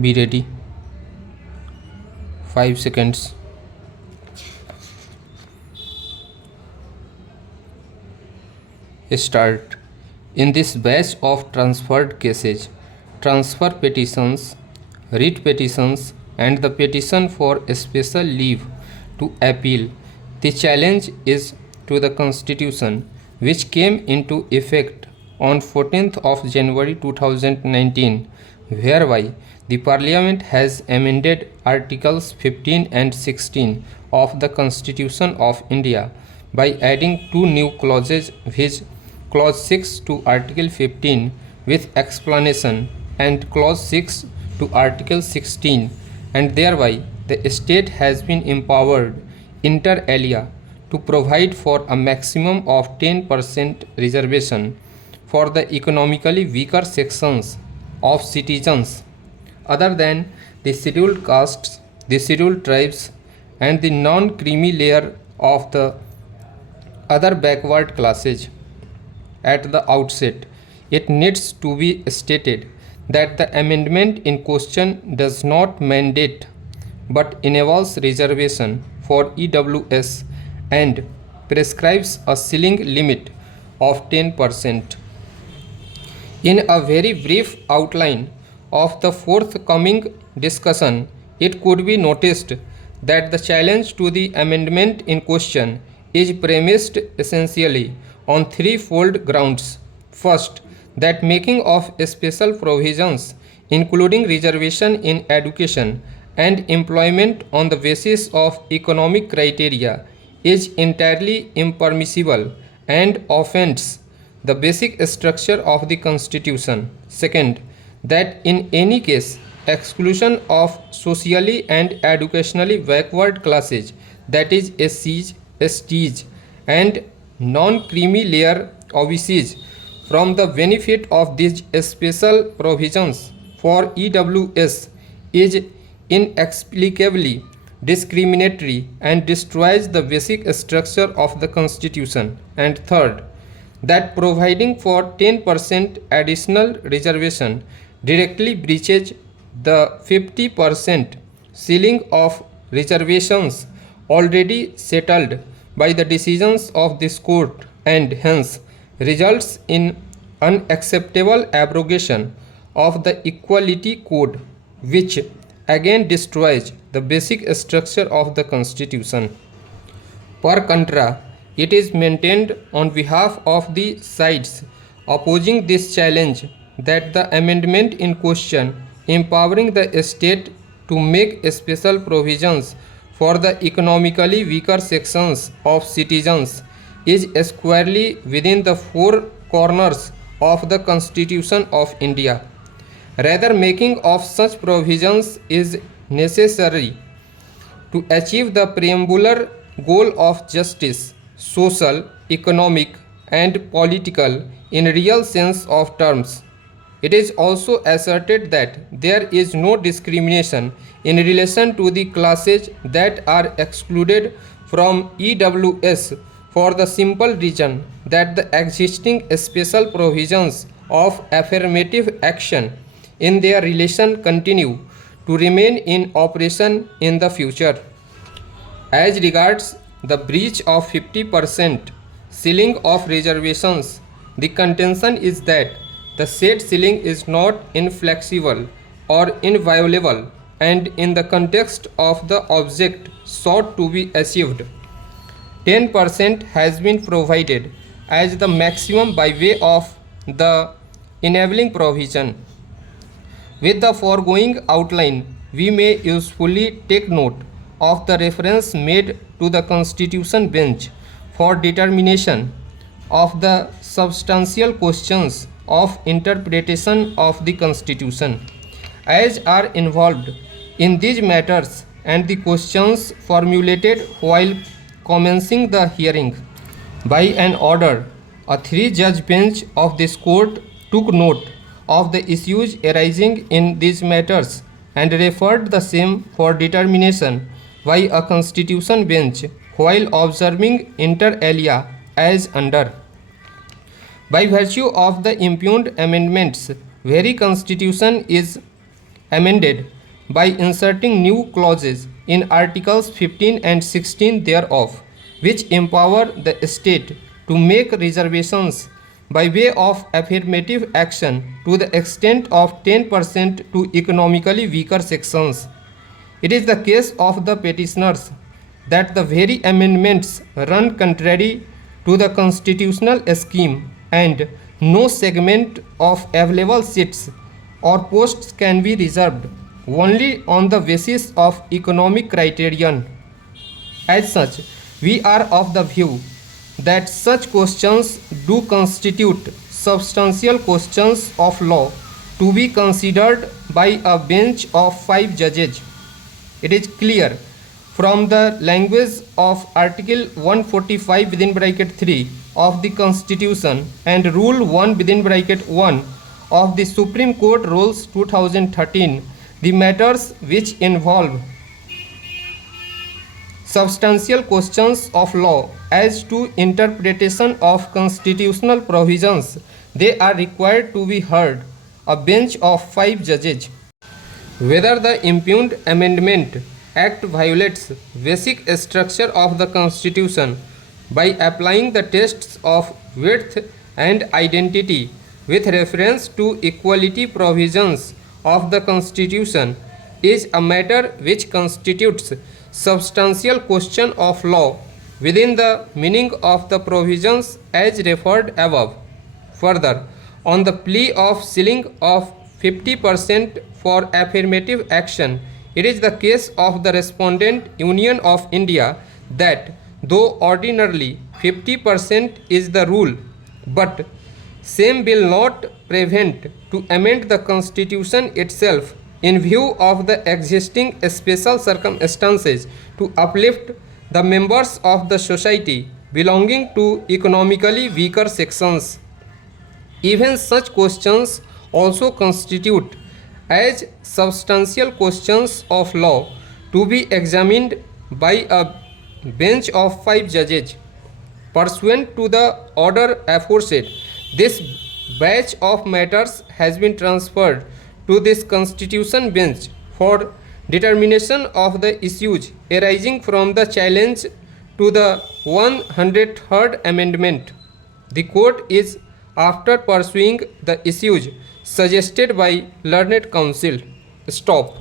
Be ready. 5 seconds. Start. In this batch of transferred cases, transfer petitions, writ petitions, and the petition for a special leave to appeal, the challenge is to the Constitution, which came into effect on 14th of January 2019, whereby the Parliament has amended Articles 15 and 16 of the Constitution of India by adding two new clauses, which Clause 6 to Article 15 with explanation and Clause 6 to Article 16, and thereby the state has been empowered inter alia to provide for a maximum of 10% reservation for the economically weaker sections of citizens other than the scheduled castes, the scheduled tribes, and the non-creamy layer of the other backward classes. At the outset, it needs to be stated that the amendment in question does not mandate but enables reservation for EWS and prescribes a ceiling limit of 10%. In a very brief outline of the forthcoming discussion, it could be noticed that the challenge to the amendment in question is premised essentially on threefold grounds. First, that making of special provisions, including reservation in education and employment on the basis of economic criteria, is entirely impermissible and offends the basic structure of the Constitution. Second, that in any case, exclusion of socially and educationally backward classes, that is SCs, STs, and non-creamy layer OBCs from the benefit of these special provisions for EWS is inexplicably discriminatory and destroys the basic structure of the Constitution. And third, that providing for 10% additional reservation directly breaches the 50% ceiling of reservations already settled by the decisions of this court and hence results in unacceptable abrogation of the Equality Code, which again destroys the basic structure of the Constitution. Per contra, it is maintained on behalf of the sides opposing this challenge that the amendment in question empowering the state to make special provisions for the economically weaker sections of citizens is squarely within the four corners of the Constitution of India. Rather, making of such provisions is necessary to achieve the preambular goal of justice, social, economic, and political in real sense of terms. It is also asserted that there is no discrimination in relation to the classes that are excluded from EWS for the simple reason that the existing special provisions of affirmative action in their relation continue to remain in operation in the future. As regards the breach of 50% ceiling of reservations, the contention is that the said ceiling is not inflexible or inviolable, and in the context of the object sought to be achieved, 10% has been provided as the maximum by way of the enabling provision. With the foregoing outline, we may usefully take note of the reference made to the Constitution Bench for determination of the substantial questions of interpretation of the Constitution, as are involved in these matters, and the questions formulated while commencing the hearing. By an order, a three-judge bench of this court took note of the issues arising in these matters and referred the same for determination by a Constitution bench while observing inter alia as under. By virtue of the impugned amendments, very Constitution is amended by inserting new clauses in Articles 15 and 16 thereof, which empower the state to make reservations by way of affirmative action to the extent of 10% to economically weaker sections. It is the case of the petitioners that the very amendments run contrary to the constitutional scheme, and no segment of available seats or posts can be reserved only on the basis of economic criterion. As such, we are of the view that such questions do constitute substantial questions of law to be considered by a bench of 5 judges. It is clear from the language of Article 145 within bracket 3 of the Constitution and Rule 1 within bracket 1 of the Supreme Court Rules 2013, the matters which involve substantial questions of law as to interpretation of constitutional provisions, they are required to be heard a bench of 5 judges. Whether the impugned amendment act violates basic structure of the Constitution by applying the tests of width and identity with reference to equality provisions of the Constitution is a matter which constitutes substantial question of law within the meaning of the provisions as referred above. Further, on the plea of ceiling of 50% for affirmative action, it is the case of the Respondent Union of India that though ordinarily 50% is the rule, but same will not prevent to amend the Constitution itself in view of the existing special circumstances to uplift the members of the society belonging to economically weaker sections. Even such questions also constitute as substantial questions of law to be examined by a bench of 5 judges. Pursuant to the order aforesaid, this batch of matters has been transferred to this Constitution bench for determination of the issues arising from the challenge to the 103rd Amendment. The court is after pursuing the issues suggested by learned counsel. Stop.